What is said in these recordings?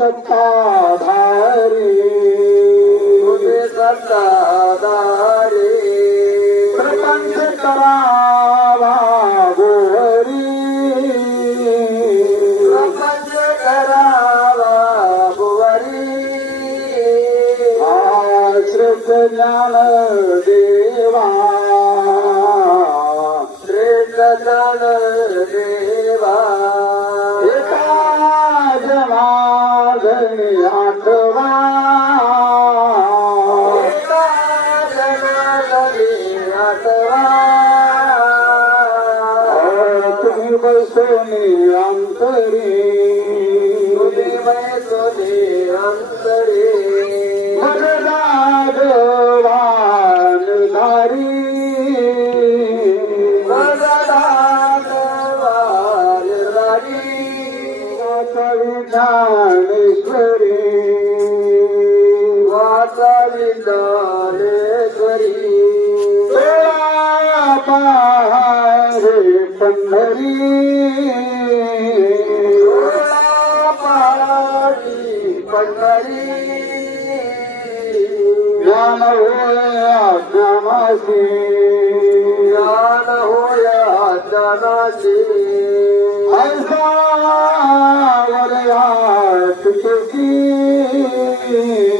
सत्ताधारी सत्ताधारी কোনে অন্তরে নদীর মায়ে কোনে অন্তরে ज्ञान जनी ज्ञान हुया जनी असर जी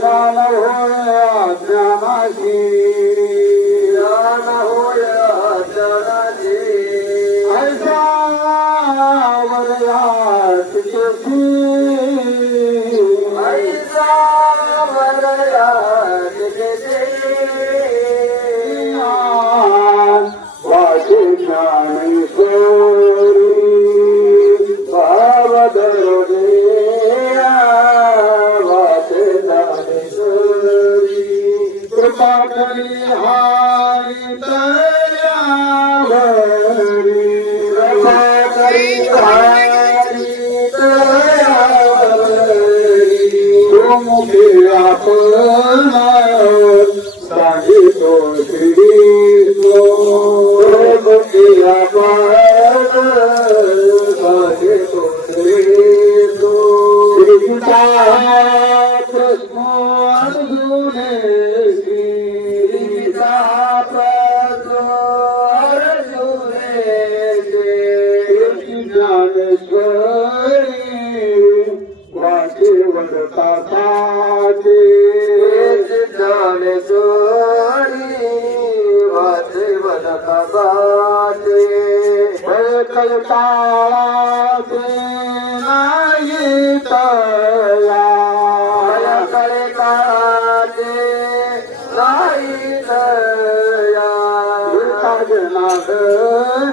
জানা হয়ে জানা फुले जोडी वाजे बनता जाते भळकलता नाही तया भळकलता नाही तया एका जनार्दन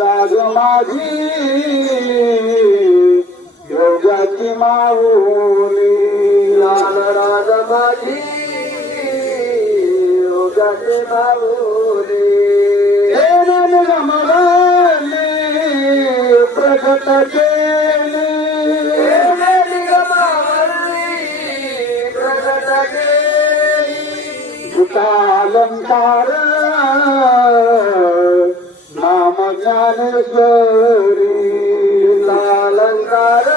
राज माझी. योगाची माऊली. लाल राज माझी योगाचे बाबुले गमली प्रकट केली प्रगट केली अलंकार नाम ज्ञानेश्वरी अलंकार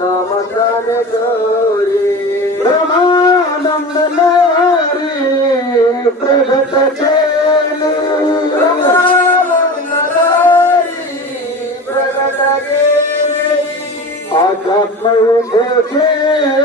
नामदाने गौरी ब्रह्मानंद नारी प्रगट केली प्रगट केली अध्यात्म उभे दारुदे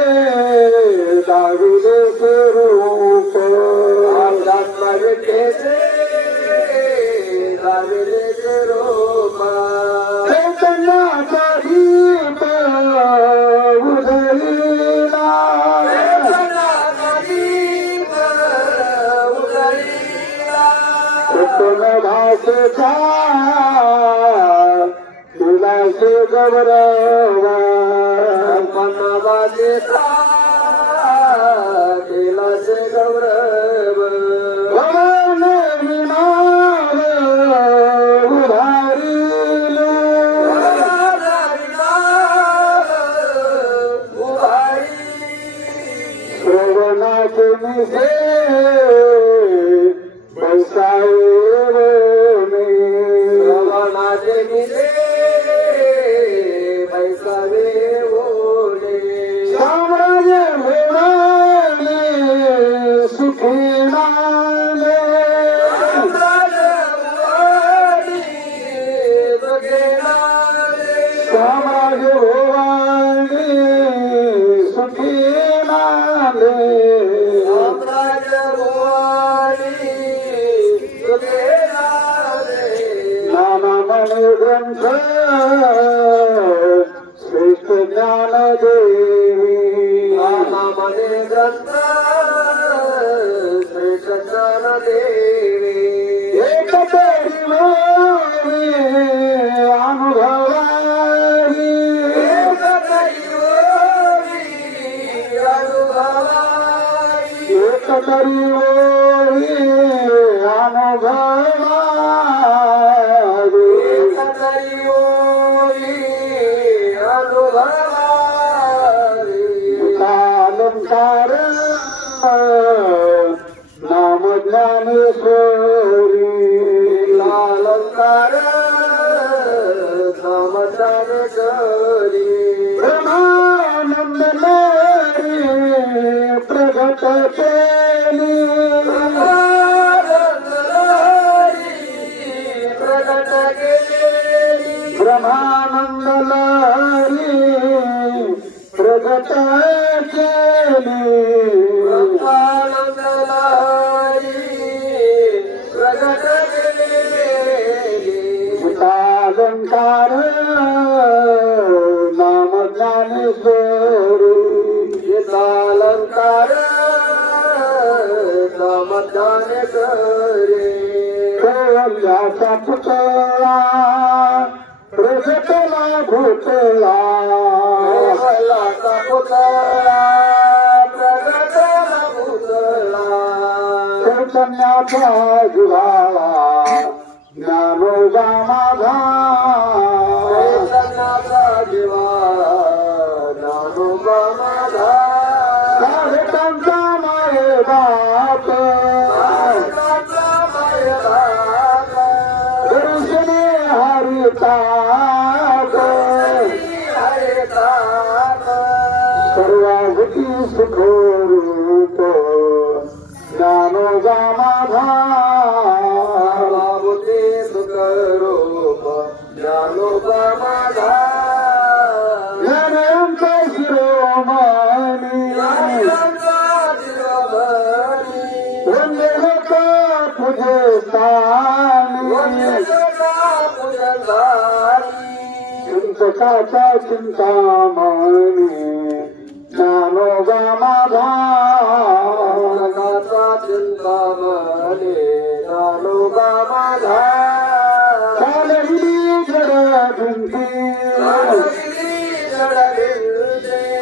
ग्रंथ श्रेष्ठ ज्ञानदेवी मने ग्रंथ श्री चंदन देवी एक परिवारी अनुभवारी एक परिवारी केवल्याचा पुतळा प्रगटला भूतळा चैतन्याचा जुळाला ज्ञानोबा माझा चिंतकाचा चिंतामणी ज्ञानोबा माझा जगाचा चिंतामणी ज्ञानोबा माझा चालली जड भिंती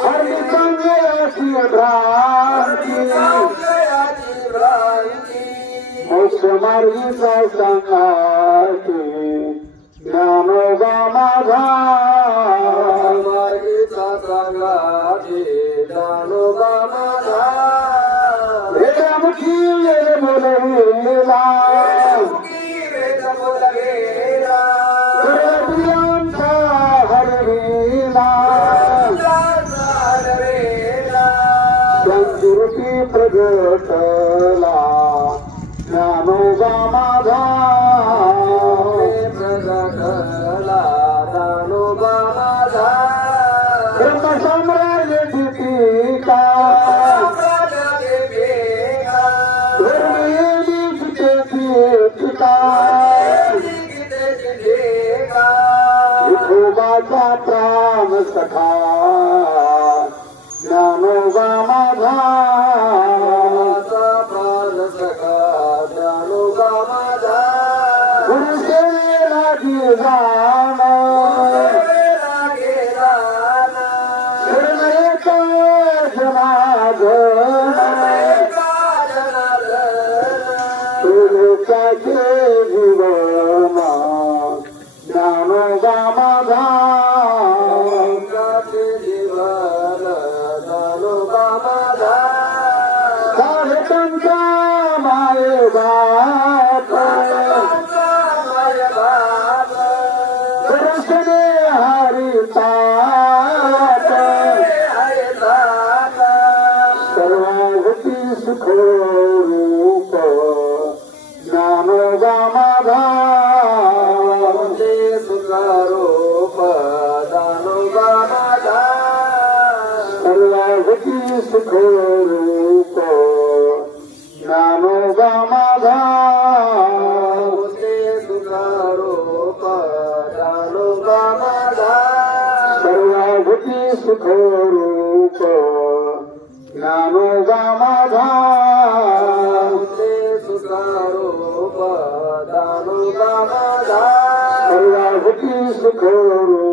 हरी चांगल्याची भ्रांती मोक्ष मार्गीचा सांगाती ज्ञानोबा माझा good. রাধা ज्ञानोबा माझा. सर्वागती सुख रूप ज्ञानोबा माझा? सर्वागती सुख रूप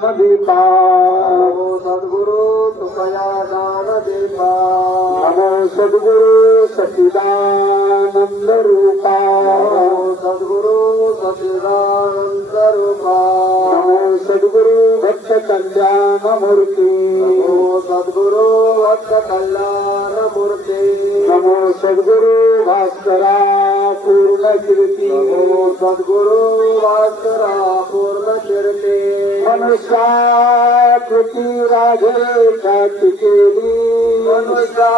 జ్ఞాన దీప సద్గురు తుమయా జ్ఞాన దీప నమో సద్గురు సచిదానంద రూప. సద్గురు సచిదానంద రూప. నమో సద్గురు భక్త కళ్యాణమూర్తి నమో సద్గురు భక్త కళ్యాణమూర్తి నమో సద్గురు భాస్కరా. पूर्ण कृती हो सद्गुरु वासरा पूर्ण कृते मनुषा कृती राजे खाति केली मनुषा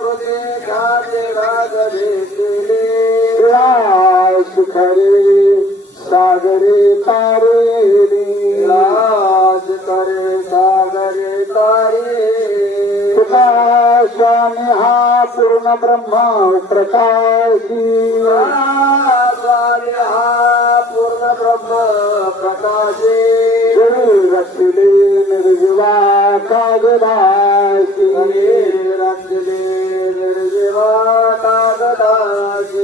कृती खाते राजे केली राय सुखरे सागरे तारे राज करे सागरे तारे स्वामी हा पूर्ण ब्रह्म प्रकाशी. हा पूर्ण ब्रह्म प्रकाशे. रचले निर्जीवा कागदाशी. रचले निर्जीवा कागदाचे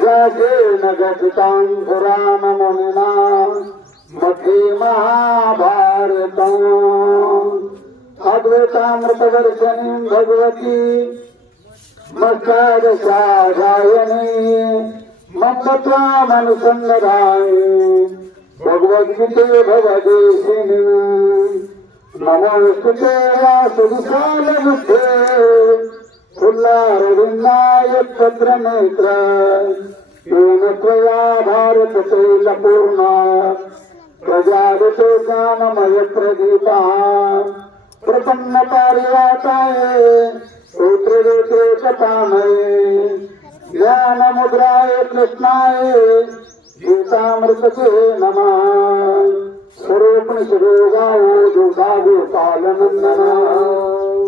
व्यासेन गदितां पुराणमुनिना मध्ये महाभारतम्। अद्वैतामृतदर्शनीं भगवती मस्तादशाध्यायने मत्त्वामनुसन्नधाय भगवद्गीते भवदेशिनि। नमोस्तुते वासुविशालबुद्धे फुल्लारविन्दाय पत्रनेत्र येन त्वया भारततैलपूर्णा प्रजागतो प्रपन्न प्रपन्नकार्याताय सूत्रदेते कथामये ज्ञानमुद्राय कृष्णाय गीतामृतसे नमः। स्वरूपनिषदो गावो दुर्गागोपालनन्दना। पार्थेवत्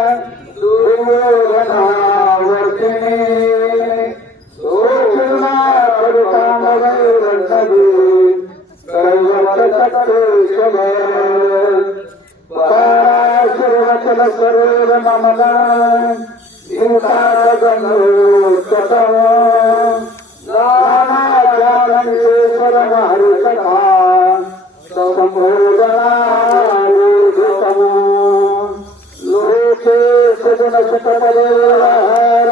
కరోడ మమన దింకాగను కథం నానాచారంకేశ్వర హరి కథ సంభోగనారూఢతము లోకే సుగుణ సుఖపదేవహార